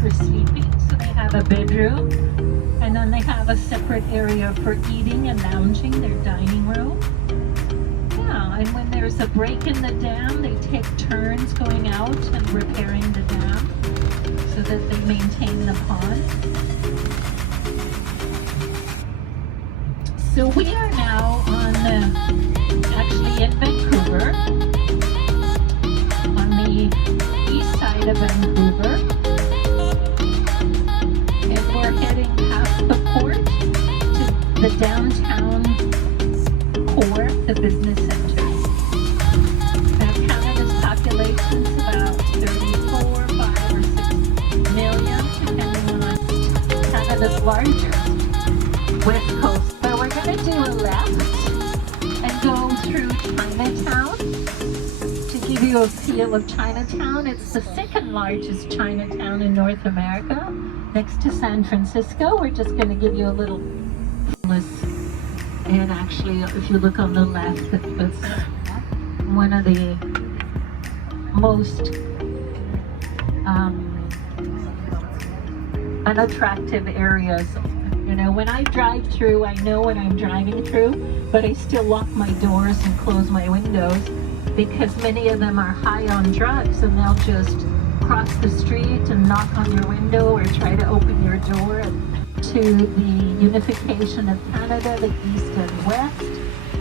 for sleeping. So they have a bedroom, and then they have a separate area for eating and lounging, their dining room. Yeah, and when there's a break in the dam, they take turns going out and repairing the dam so that they maintain the pond. So we are now actually in Vancouver, on the east side of Vancouver, and we're heading past the port to the downtown core, the business center. Now Canada's population is about 34, 5 or 6 million, depending on Canada's largest west coast. But we're going to do a left and go through Chinatown to give you a feel of Chinatown. It's the second largest Chinatown in North America, next to San Francisco. We're just going to give you a little list. And actually, if you look on the left, it's one of the most unattractive areas. You know, when I drive through, I know what I'm driving through, but I still lock my doors and close my windows because many of them are high on drugs, and they'll just cross the street and knock on your window or try to open your door. To the unification of Canada, the East and West,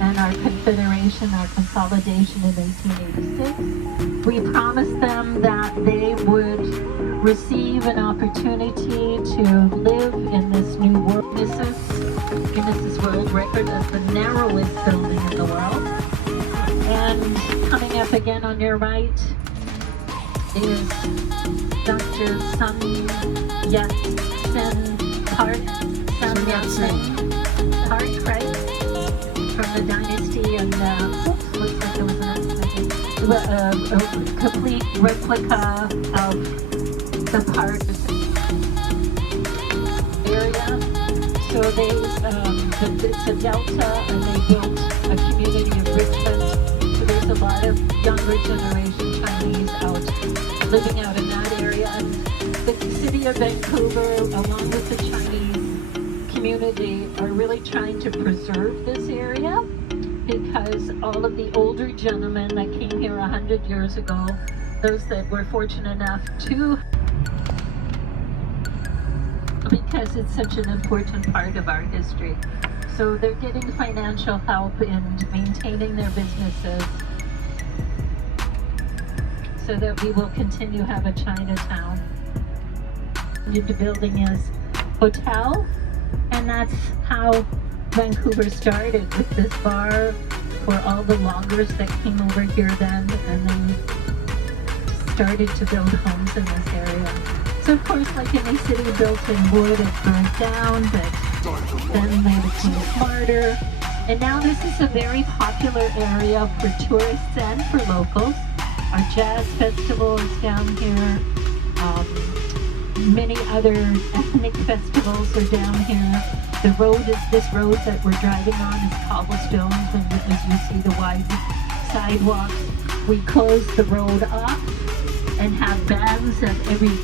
and our Confederation, our consolidation in 1886. We promised them that they would receive an opportunity to live in this new world. Guinness's World Record as the narrowest building in the world. And coming up again on your right is Dr. Sun Yat-sen Park, right? From the dynasty, and looks like there was a complete replica of the park area. So it's a delta, and they built a community of Richmond. So there's a lot of younger generation Chinese out living out in that area. And the city of Vancouver, along with the Chinese community, are really trying to preserve this area because all of the older gentlemen that came here 100 years ago, those that were fortunate enough to, because it's such an important part of our history. So they're getting financial help in maintaining their businesses so that we will continue to have a Chinatown. The building is hotel, and that's how Vancouver started, with this bar for all the loggers that came over here then, and then started to build homes in this area. So of course, like any city built in wood, it burnt down, but then they became smarter. And now this is a very popular area for tourists and for locals. Our jazz festival is down here. Many other ethnic festivals are down here. This road that we're driving on is cobblestones, and as you see the wide sidewalks, we close the road off and have bands at every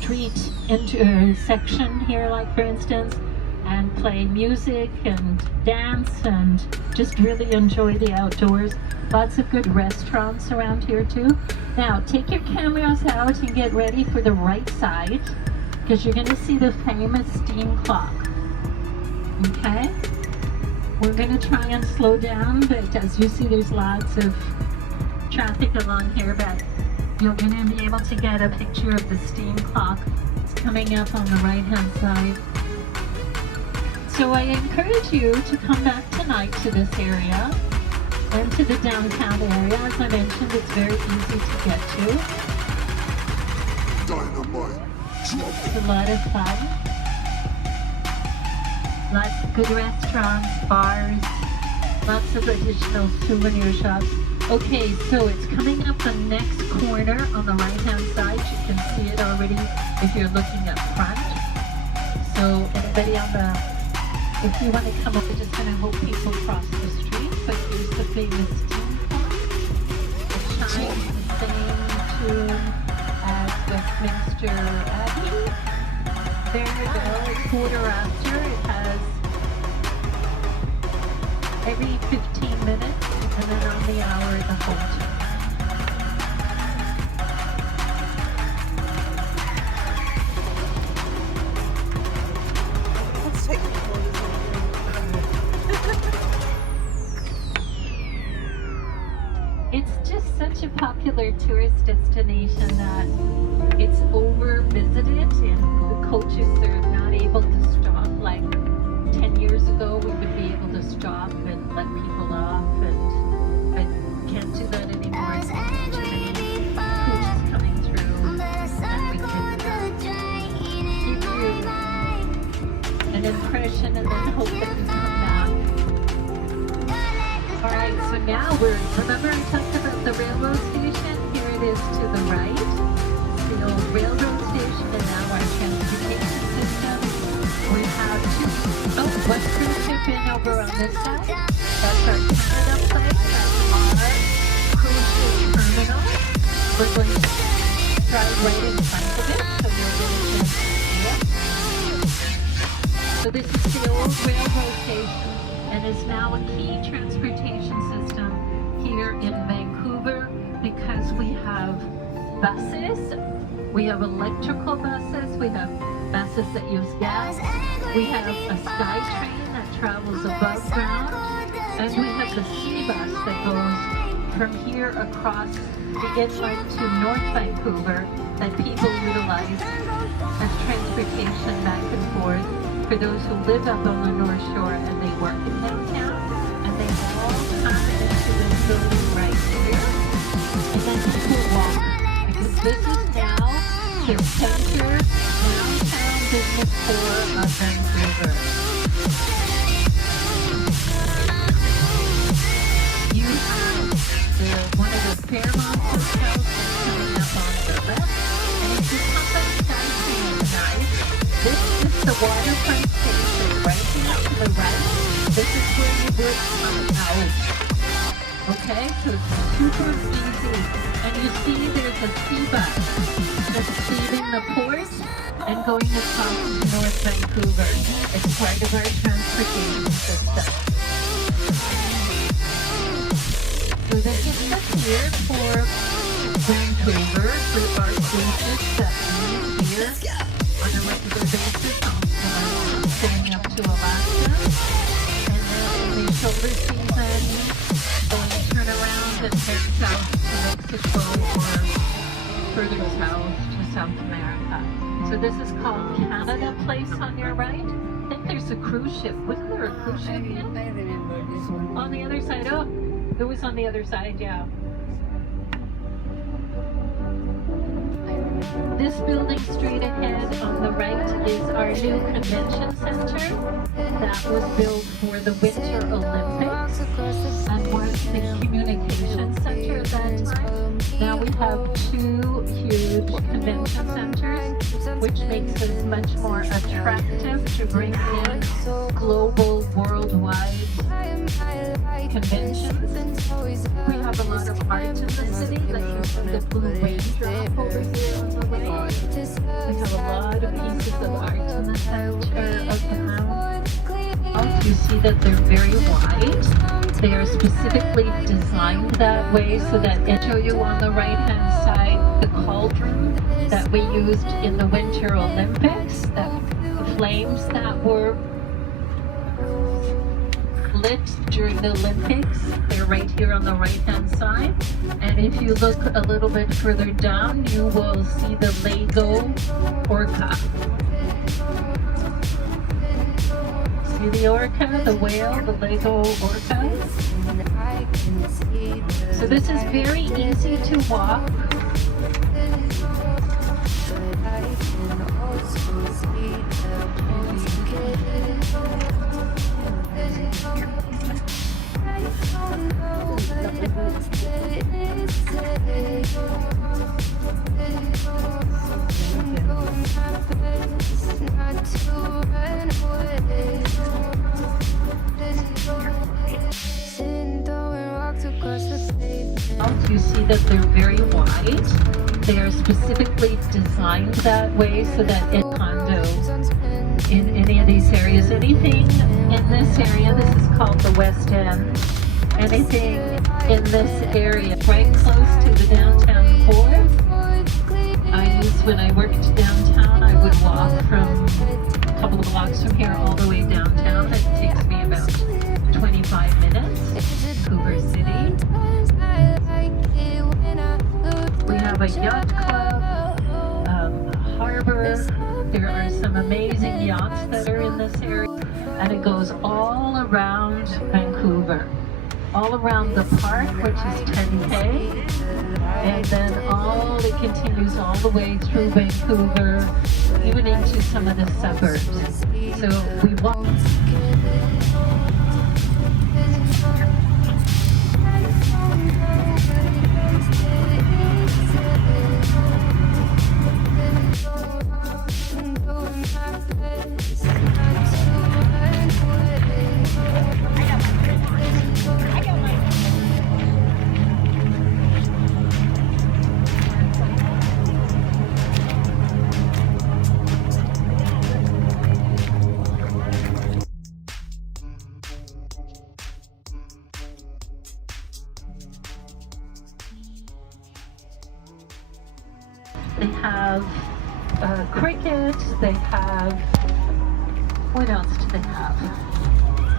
street intersection here, like for instance, and play music and dance and just really enjoy the outdoors. Lots of good restaurants around here too. Now take your cameras out and get ready for the right side, because you're going to see the famous steam clock. Okay? We're going to try and slow down, but as you see, there's lots of traffic along here, but you're going to be able to get a picture of the steam clock. It's coming up on the right-hand side. So I encourage you to come back tonight to this area and to the downtown area. As I mentioned, it's very easy to get to. It's a lot of fun. Lots of good restaurants, bars, lots of additional souvenir shops. Okay, so it's coming up the next corner on the right-hand side. You can see it already if you're looking up front. So anybody on the, if you want to come up, we're just going to hope people cross the street. But here's the famous steam clock. It chimes the same tune as the Westminster Abbey. There you go, it's quarter after. It has every 15 minutes, and then on the hour, the whole time. Let's take photos. It's just such a popular tourist destination that it's over visited, and the coaches are not able to stop. Like 10 years ago, we would be able to stop and let people off, and I can't do that anymore. It's too many coaches coming through, and we can give you an impression and then hope that you come back. Alright, so now remember I talked about the railroad station? Here it is to the right. The old railroad station, and now our transportation system. We have one cruise ship in over on this side. That's our Canada place. That's our cruise ship terminal. We're going to drive right in front of it, so you'll get a chance to see it. So this is the old railroad station, and is now a key transportation system here in Vancouver, because we have buses, we have electrical buses, we have buses that use gas, we have a sky train that travels above ground, and we have the sea bus that goes from here across the inlet to North Vancouver that people utilize as transportation back and forth for those who live up on the North Shore and they work in downtown, and they all come into this building right here, and then people walk, because this is now the center downtown business core of Vancouver. You have one of the Fairmont hotels coming up on the left, and if you come by Skytrain tonight, this is the waterfront station right here to the right. This is where you would come out. Okay, so it's super easy. And you see there's a sea bus just leaving the port and going across to North Vancouver. It's part of our transportation system. So that gets us here for Vancouver, for our cruises that leave here on a regular basis, going up to Alaska, and then in the shoulder season, going to turn around and head south to Mexico or further south to South America. So this is called Canada Place on your right. I think there's a cruise ship. Wasn't there a cruise ship here? I remember this one. On the other side? Oh, it was on the other side, yeah. This building straight ahead on the right is our new convention center that was built for the Winter Olympics and was the communication center at that time. Now we have two huge convention centers, which makes us much more attractive to bring in global, worldwide conventions. We have a lot of art in the city, like you see the Blue Raindrop over here on the way. We have a lot of pieces of art in the center of the house. Also, you see that they're very wide. They are specifically designed that way so that they show you on the right-hand side the cauldron that we used in the Winter Olympics, that the flames that were lit during the Olympics. They're right here on the right-hand side. And if you look a little bit further down, you will see the Lego orca. See the orca, the whale, the Lego orca? So this is very easy to walk. You see that they're very wide. They are specifically designed that way so that in condo in any of these areas, anything in this area, this is called the West End, anything in this area, right close to the downtown core. When I worked downtown, I would walk from a couple of blocks from here all the way downtown. It takes me about 25 minutes. Vancouver City. We have a yacht club, a harbor. There are some amazing yachts that are in this area, and it goes all around Vancouver, all around the park, which is 10K, and then it continues all the way through Vancouver, even into some of the suburbs. So we walk. They have cricket, they have, what else do they have?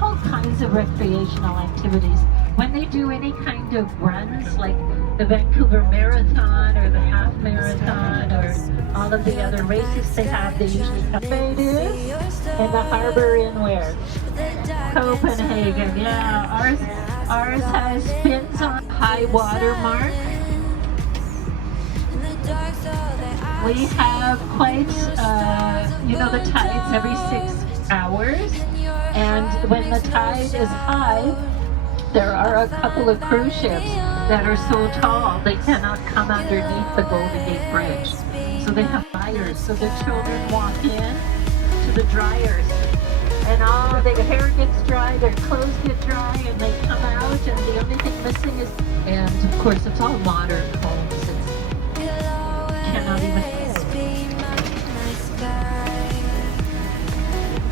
All kinds of recreational activities. When they do any kind of runs, like the Vancouver Marathon or the Half Marathon or all of the other races they usually have. It is in the harbor in where? Copenhagen, yeah. Ours has fins on high water mark. We have quite, the tides every 6 hours, and when the tide is high, there are a couple of cruise ships that are so tall they cannot come underneath the Golden Gate Bridge. So they have dryers, so the children walk in to the dryers, and all their hair gets dry, their clothes get dry, and they come out, and the only thing missing is, and of course it's all modern homes. Cannot even.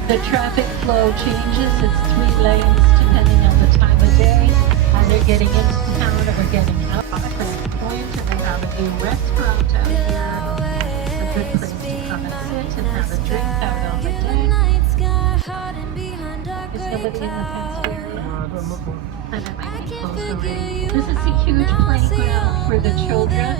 The traffic flow changes. It's 3 lanes depending on the time of day. Either getting into town or getting out at this point. And they have a new restaurant out here. It's a good place to come and sit and have a drink out on the day. Is nobody in the fence area? And it might be close already. This is a huge playground for the children.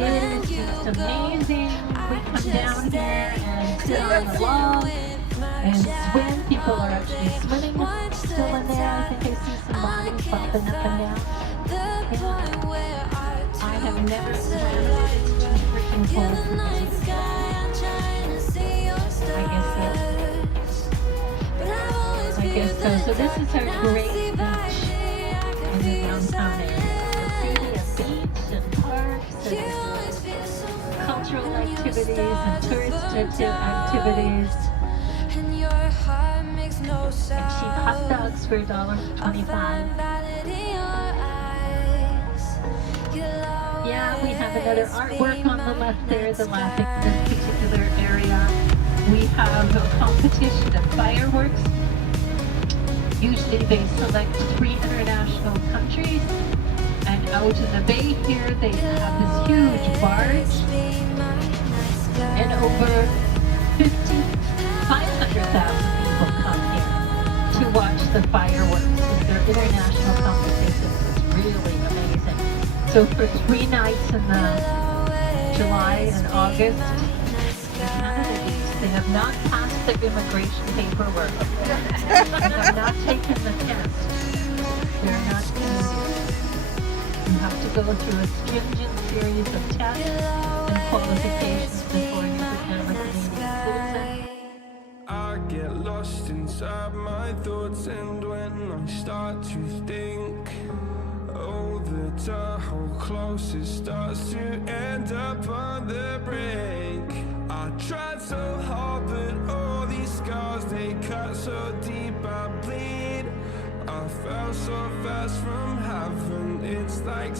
It is just amazing. We come down here and sit on the lawn and swim. People are actually swimming still in there. I think I see some bodies popping up and down. Yeah. I have never swam. It's too freaking cold for me. I guess so. So this is our great beach in the downtown area. Cultural activities and tourist activities. And cheap hot dogs for $1.25. Yeah, we have another artwork on the left there, the laughing in this particular area. We have a competition of fireworks. Usually they select 3 international countries. And out in the bay here, they have this huge barge, and over 500,000 people come here to watch the fireworks. It's their international competition. It's really amazing. So for 3 nights in July and August, they have not passed the immigration paperwork. They have not taken the test. They're not Canadian. You have to go through a stringent series of tests and qualifications before you become a Canadian citizen. I get lost inside my thoughts, and when I start to think, oh, the time how close it starts to end up on the brink. I tried so hard, but all these scars, they cut so deep I bleed. I fell so fast from heaven. It's like